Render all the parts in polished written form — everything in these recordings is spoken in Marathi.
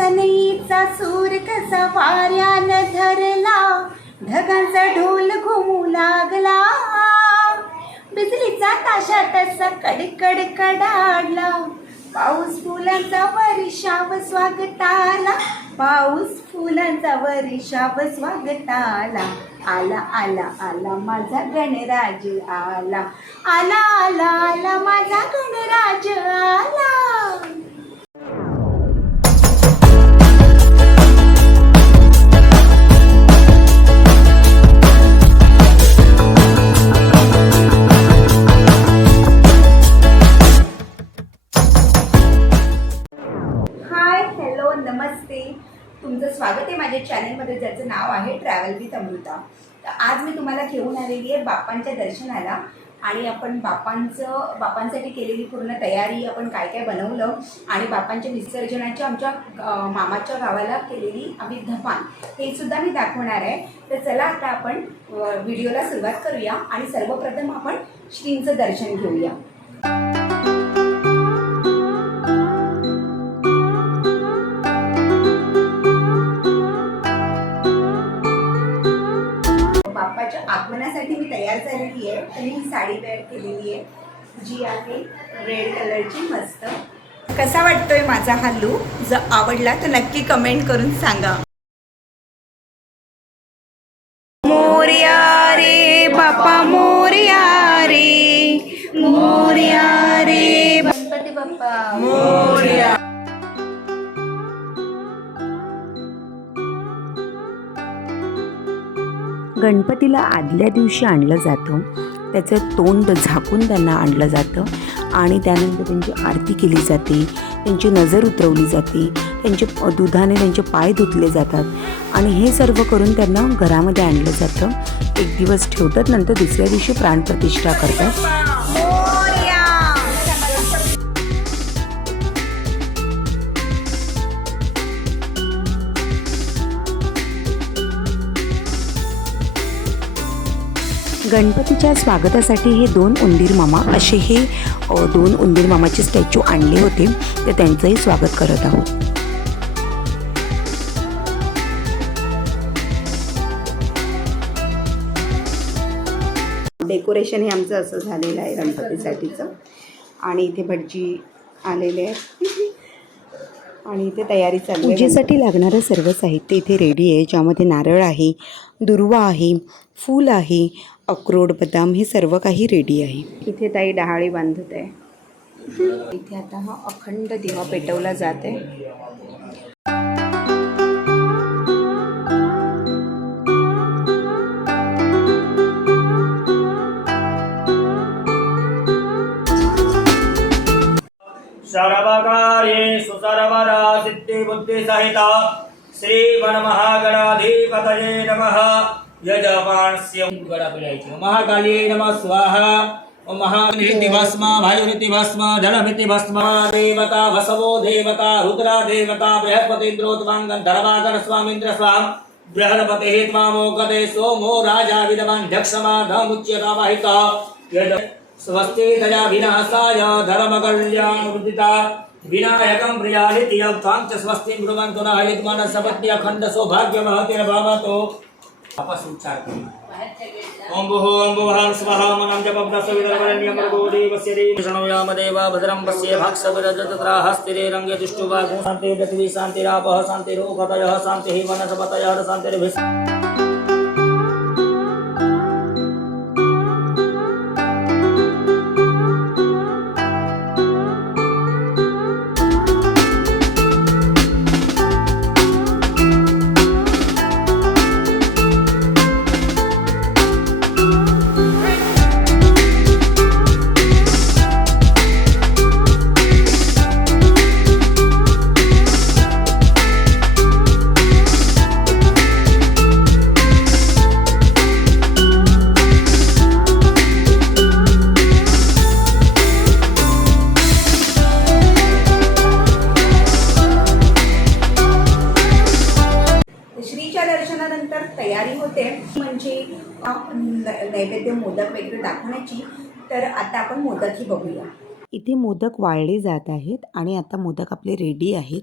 सनईचा सूर कसा वाऱ्यानं धरला, ढगांचा ढोल घुमू लागला, बिजलीचा ताशा तसा कडकड कडाडला, पाऊस फुलांचा वर्षाव स्वागताला, पाऊस फुलांचा वर्षाव स्वागताला, आला आला आला माझा गणराज आला, आला आला आला माझा गणराज आला. नमस्ते, तुमचं स्वागत आहे माझ्या चॅनलमध्ये ज्याचं नाव आहे ट्रॅव्हल विथ अमृता. तर आज मी तुम्हाला घेऊन आलेली आहे बाप्पांच्या दर्शनाला आणि आपण बाप्पांसाठी केलेली पूर्ण तयारी, आपण काय काय बनवलं आणि बाप्पांच्या विसर्जनाची आमच्या मामाच्या गावाला केलेली आम्ही धपान हे सुद्धा मी दाखवणार आहे. तर चला आता आपण व्हिडिओला सुरुवात करूया आणि सर्वप्रथम आपण श्रींचं दर्शन घेऊया. बाप्पाच्या आगमनासाठी मी तयार झालेली आहे. तर ही साडी वेअर केलेली आहे जी आहे रेड कलरची मस्त. कसा वाटतोय माझा हा लूक? जर आवडला तर नक्की कमेंट करून सांगा. मोरया रे बाप्पा मोरया रे, मोरया रे गणपती बाप्पा मोरया. गणपतीला आदल्या दिवशी आणलं जातं, त्याचं तोंड झाकून त्यांना आणलं जातं आणि त्यानंतर त्यांची आरती केली जाते, त्यांची नजर उतरवली जाते, त्यांचे दुधाने त्यांचे पाय धुतले जातात आणि हे सर्व करून त्यांना घरामध्ये आणलं जातं. एक दिवस ठेवतात, नंतर दुसऱ्या दिवशी प्राणप्रतिष्ठा करतात. गणपतीच्या स्वागतासाठी हे दोन उंदीर मामा असे हे दोन उंदीर मामाचे स्टॅच्यू आणले होते, तर त्यांचंही स्वागत करत आहोत. डेकोरेशन हे आमचं असं झालेलं आहे गणपतीसाठीचं आणि इथे भटजी आलेले आहेत आणि इथे तयारी चालू आहे. पूजेसाठी लागणारं सर्व साहित्य इथे रेडी आहे, ज्यामध्ये नारळ आहे, दुर्वा आहे, फूल आहे, अक्रोड, बदाम हे सर्व काही रेडी आहे. इथे ताई डहाळी बांधत आहे. इथे आता हा अखंड दिवा पेटवला जात आहे. सर्वकार्ये सुसर्वदा सिद्धि बुद्धि सहिता श्री वनमहागणाधिपतये नमः. यजमानस्य गणपतये महाकाली नमः स्वाहा. ओम महानिति भस्म वायुनिति भस्म जलमिति भस्म. देवता वसवो देवता रुद्रा देवता बृहस्पतिन्द्रोत्वांगं धर्मागण स्वामीन्द्र स्वाम बृहस्पतिः त्वामोगते सोमो राजा विदमन्ध्यक्षमाधमुच्यता वाहिता. स्वस्ति दया विनाशाय धर्मकल्याणवृद्धिता विनायकं प्रियानित्यं त्वां च स्वस्ति ब्रुवन्तु नः यद्मनसपत्नि अखण्ड सौभाग्यमहतिर्भवतु. वापस उच्चार करें. ओम भुवः स्वः मनं जपब्दसविदर्वरण्यं भर्गोदेवस्य देवशणोयाम देवा भद्रं पश्ये भाक्षपदजतत्रा हस्तिरे रंगे दुष्टुवा शान्ति पृथ्वी शान्तिरापः शान्तिरोगतयः शान्तिः वनस्पतयः शान्तिर्भिः. तयारी होते म्हणजे नैवेद्य मोदक वगैरे दाखवण्याची. तर आता आपण मोदकही बघूया. इथे मोदक वाळले जात आहेत आणि आता मोदक आपले रेडी आहेत.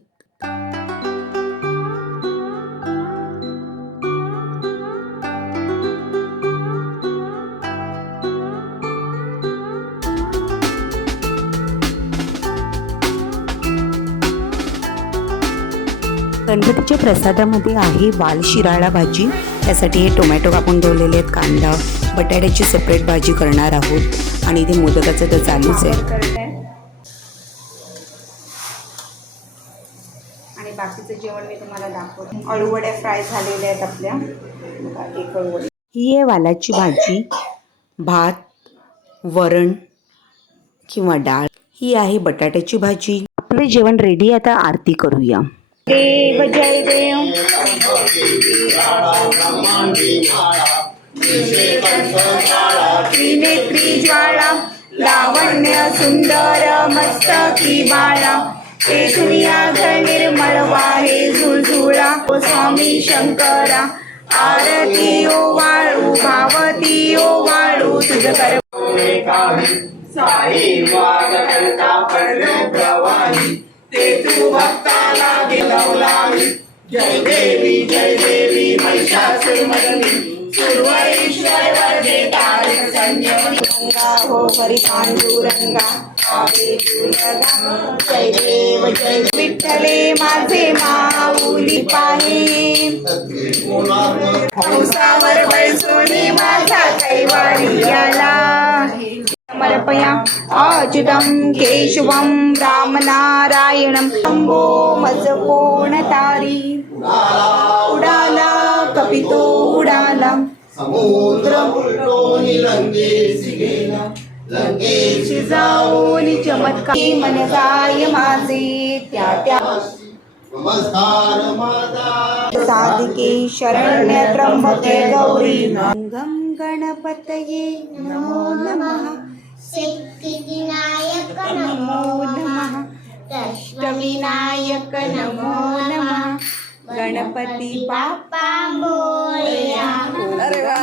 गणपतीच्या प्रसादामध्ये आहे वाल शिराळा भाजी. त्यासाठी हे टोमॅटो कापून ठेवलेले आहेत, कांदा, बटाट्याची सेपरेट भाजी करणार आहोत आणि इथे मोदकाचं तर चालूच आहे. आणि बाकीचं जेवण मी तुम्हाला दाखवते. अळूवड्या फ्राय झालेल्या आहेत आपल्या. बघा, एक अळूवडी. ही आहे वालाची भाजी, भात, वरण किंवा डाळ. ही आहे बटाट्याची भाजी. आपलं जेवण रेडी. आता आरती करूया. देव जय देव. त्रिनेत्री ज्वाळा लावण्य सुंदर मस्तकी बाळा. दुनिया घर निर्मळ वाहे झुळझुळा. ओ स्वामी शंकरा आरती ओ वाळू भावती ओ वाळू तुझ कर. साई वाद करता पडलो प्रवाही ते तू भक्ताला गिलवलावी. जय देवी महिषासुरमर्दिनी सुरवरीश्वर वरदे तारक संजीवनी. गंगा हो परी पांडुरंगा आवे तुझगा. जय देव विठ्ठले माझे माऊली पाहे. हंसावर बैसोनी माझा कैवारी आला. समर्पया अच्युतं केशवं रामनारायणं. शंभो मज कोण तारी उडाला कपितो उडाला. समुद्र उलटो लंगेशी गेला. लंगेशी जाऊन चमत्कार मन जाय माझे त्या त्या. नमस्कार माझा साधिके शरण्य त्र्यंबके गौरी. गंगम गणपतये नमो नमः. सिद्धिविनायक नमो नमः. अष्टविनायक नमो नमः. गणपती बाप्पा मोरया. अरे वा.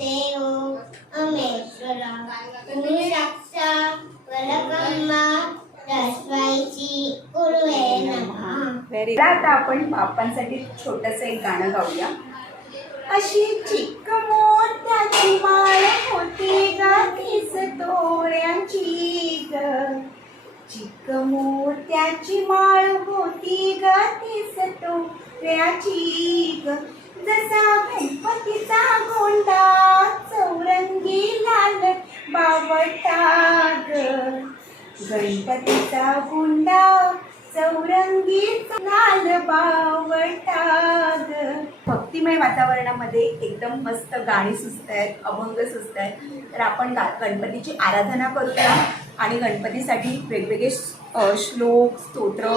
देव अमेश्वरा तुम्ही साक्षात परब्रह्मा तस्मैची गुरुवे नमः. आता आपण बाप्पांसाठी छोटंसं एक गाणं गाऊया. अशी चिक्क मोत्याची माळ होती गा तीस तोळ्यांची ग. चिक्क मोत्याची माळ होती ग तीस तोळ्याची ग. जसा गणपतीचा गोंडा चौरंगी लाल बावटा ग. गणपतीचा गोंडा चौरंगी लाल बावटा ग. भक्तिमय वातावरणामध्ये एकदम मस्त गाणी सुचत आहेत, अभंग सुचत आहेत. तर आपण गणपतीची आराधना करूया आणि गणपतीसाठी वेगवेगळे श्लोक स्तोत्र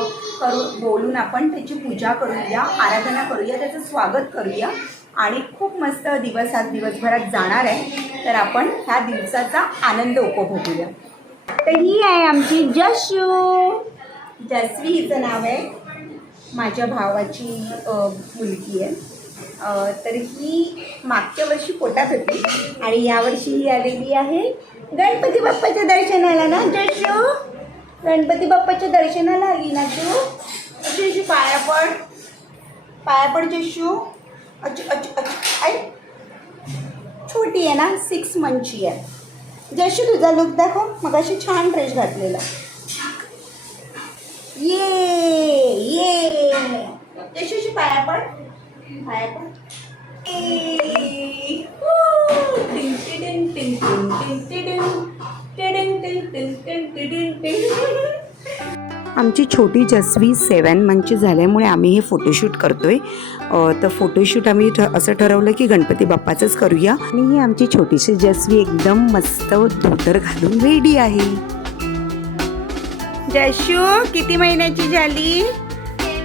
करून बोलून आपण त्याची पूजा करूया, आराधना करूया, त्याचं स्वागत करूया आणि खूप मस्त दिवस आज दिवसभरात जाणार आहे. तर आपण ह्या दिवसाचा आनंद उपभोगूया. तर ही आहे आमची जशू. जस्वी हिचं नाव आहे. माझ्या भावाची मुलगी आहे. तर ही मागच्या वर्षी पोटात होती आणि यावर्षी ही आलेली आहे गणपती बाप्पाच्या दर्शनाला ना जशू. गणपती बाप्पाच्या दर्शनाला आली ना तू. अशी पाया पड जशू. आई छोटी आहे ना, 6 मंथची आहे. जशू तुझा लुक दाखव. मग अशी छान ड्रेस घातलेला. ये जशूची पाया पड. आमची छोटी जस्वी 7 मंथची झाल्यामुळे आम्ही हे फोटोशूट करतोय. तर फोटोशूट आम्ही असं ठरवलं की गणपती बाप्पाचंच करूया. आणि ही आमची छोटीशी जस्वी एकदम मस्त धोतर घालून रेडी आहे. जशू किती महिन्याची झाली?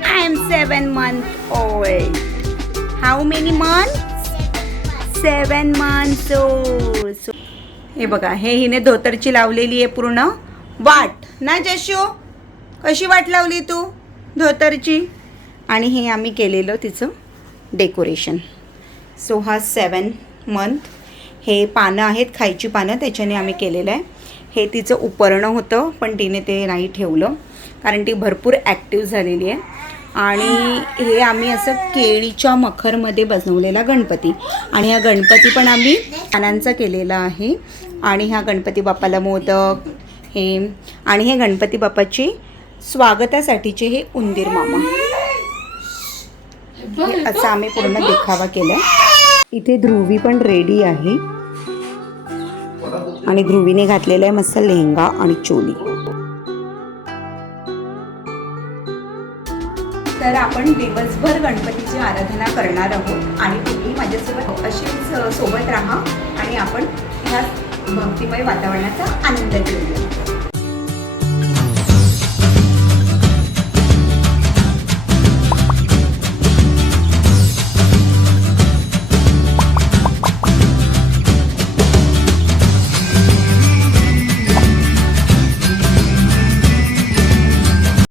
I am 7 months old. How many months? 7 months old. हे बघा, हे हिने धोतरची लावलेली आहे पूर्ण वाट ना जशू. कशी वाट लावली तू धोतरची? आणि हे आम्ही केलेलं तिचं डेकोरेशन. सो हा 7 month. हे पानं आहेत, खायची पानं, त्याच्याने आम्ही केलेलं आहे. हे तिचं उपरणं होतं पण तिने ते नाही ठेवलं कारण ती भरपूर ॲक्टिव्ह झालेली आहे. आणि हे आम्ही असं केळीच्या मखरमध्ये बनवलेला गणपती. आणि हा गणपती पण आम्ही पानांचा केलेला आहे. आणि ह्या गणपती बाप्पाला मोदक हे. आणि हे गणपती बाप्पाचे स्वागतासाठीचे हे उंदीर मामा. हे असा आम्ही पूर्ण देखावा केलाय. इथे ध्रुवी पण रेडी आहे आणि ध्रुवीने घातलेला आहे मस्त लेहंगा आणि चोली. तर आपण दिवसभर गणपतीची आराधना करणार आहोत आणि तुम्ही माझ्यासोबत अशीच सोबत राहा आणि आपण ह्या भक्तिमय वातावरणाचा आनंद घेऊया.